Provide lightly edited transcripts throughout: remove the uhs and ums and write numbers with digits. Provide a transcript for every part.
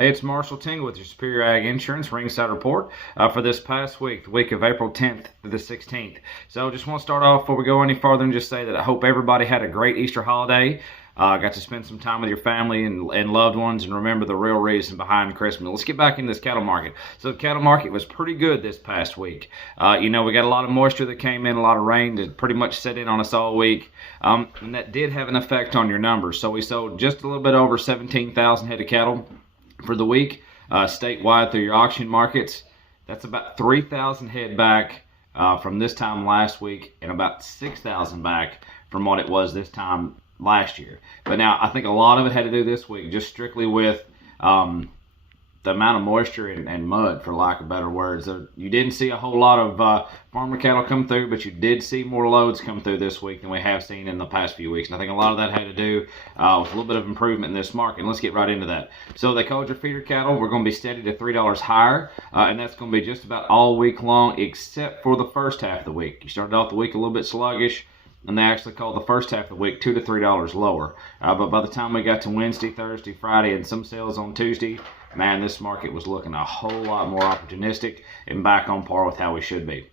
Hey, it's Marshall Tingle with your Superior Ag Insurance Ringside Report for this past week, the week of April 10th to the 16th. So just want to start off before we go any further and just say that I hope everybody had a great Easter holiday. Got to spend some time with your family and loved ones and remember the real reason behind Christmas. Let's get back into this cattle market. So the cattle market was pretty good this past week. We got a lot of moisture that came in, a lot of rain that pretty much set in on us all week. And that did have an effect on your numbers. So we sold just a little bit over 17,000 head of cattle for the week statewide through your auction markets. That's about 3,000 head back from this time last week and about 6,000 back from what it was this time last year. But now I think a lot of it had to do this week just strictly with the amount of moisture and mud, for lack of better words. You didn't see a whole lot of farmer cattle come through, but you did see more loads come through this week than we have seen in the past few weeks. And I think a lot of that had to do with a little bit of improvement in this market. And let's get right into that. So they called your feeder cattle. We're going to be steady to $3 higher, and that's going to be just about all week long except for the first half of the week. You started off the week a little bit sluggish, and they actually called the first half of the week $2 to $3 lower. But by the time we got to Wednesday, Thursday, Friday, and some sales on Tuesday, man, this market was looking a whole lot more opportunistic and back on par with how we should be.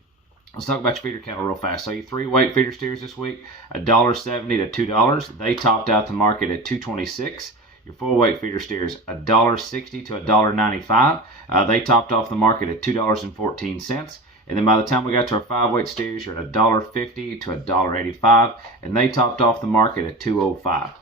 Let's talk about your feeder cattle real fast. So your 3-weight feeder steers this week, $1.70 to $2. They topped out the market at $2.26. Your 4-weight feeder steers, $1.60 to $1.95. They topped off the market at $2.14. And then by the time we got to our 5-weight steers, you're at $1.50 to $1.85, and they topped off the market at $2.05.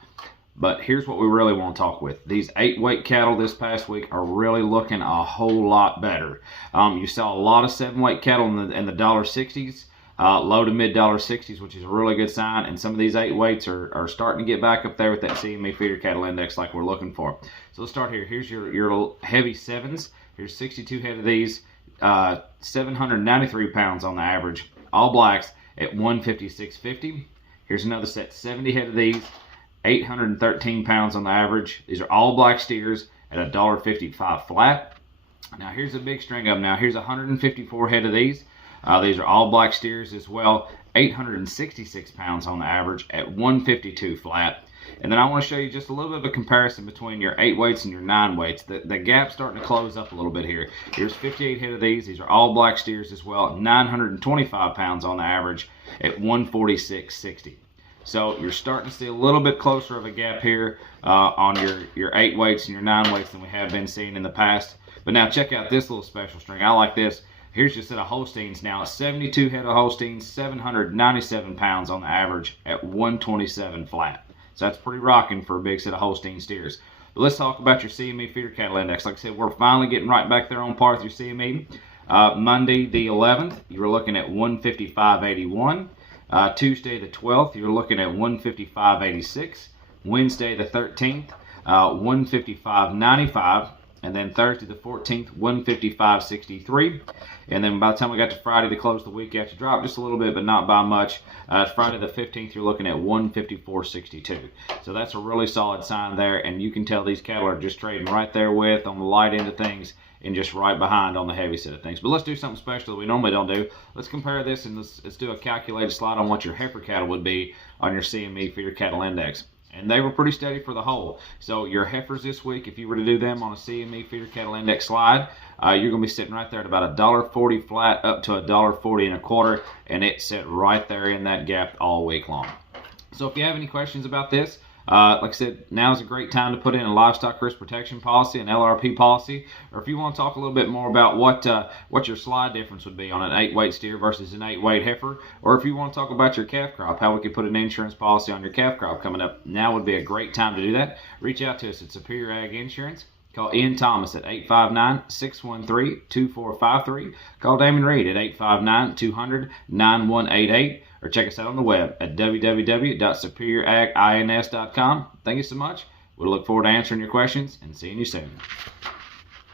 But here's what we really want to talk with. These 8-weight cattle this past week are really looking a whole lot better. You saw a lot of 7-weight cattle in the $1.60s, low to mid $1.60s, which is a really good sign. And some of these 8-weights are starting to get back up there with that CME feeder cattle index like we're looking for. So let's start here. Here's your heavy 7s. Here's 62 head of these. 793 pounds on the average, all blacks at 156.50. Here's another set, 70 head of these, 813 pounds on the average. These are all black steers at $1.55 flat. Now here's a big string of them. Now here's 154 head of these. These are all black steers as well, 866 pounds on the average at 152 flat. And then I want to show you just a little bit of a comparison between your 8-weights and your 9-weights. The gap's starting to close up a little bit here. Here's 58 head of these. These are all black steers as well, 925 pounds on the average at 146.60. So you're starting to see a little bit closer of a gap here on your 8-weights and your 9-weights than we have been seeing in the past. But now check out this little special string. I like this. Here's your set of Holsteins now. 72 head of Holsteins, 797 pounds on the average at 127 flat. So that's pretty rocking for a big set of Holstein steers. But let's talk about your CME feeder cattle index. Like I said, we're finally getting right back there on par with your CME. Monday the 11th, you were looking at 155.81. Tuesday the 12th, you're looking at 155.86. Wednesday the 13th, 155.95. And then Thursday the 14th, 155.63. And then by the time we got to Friday to close the week, you have to drop just a little bit, but not by much. Friday the 15th, you're looking at 154.62. So that's a really solid sign there, and you can tell these cattle are just trading right there with on the light end of things and just right behind on the heavy side of things. But let's do something special that we normally don't do. Let's compare this and let's do a calculated slide on what your heifer cattle would be on your CME feeder cattle index. And they were pretty steady for the whole. So your heifers this week, if you were to do them on a CME feeder cattle index slide, you're going to be sitting right there at about $1.40 flat up to $1.40 and a quarter, and it sit right there in that gap all week long. So if you have any questions about this, like I said, now is a great time to put in a livestock risk protection policy, an LRP policy, or if you want to talk a little bit more about what your slide difference would be on an 8-weight steer versus an 8-weight heifer, or if you want to talk about your calf crop, how we could put an insurance policy on your calf crop coming up, now would be a great time to do that. Reach out to us at Superior Ag Insurance. Call Ian Thomas at 859-613-2453. Call Damon Reed at 859-200-9188. Or check us out on the web at www.superioragins.com. Thank you so much. We'll look forward to answering your questions and seeing you soon.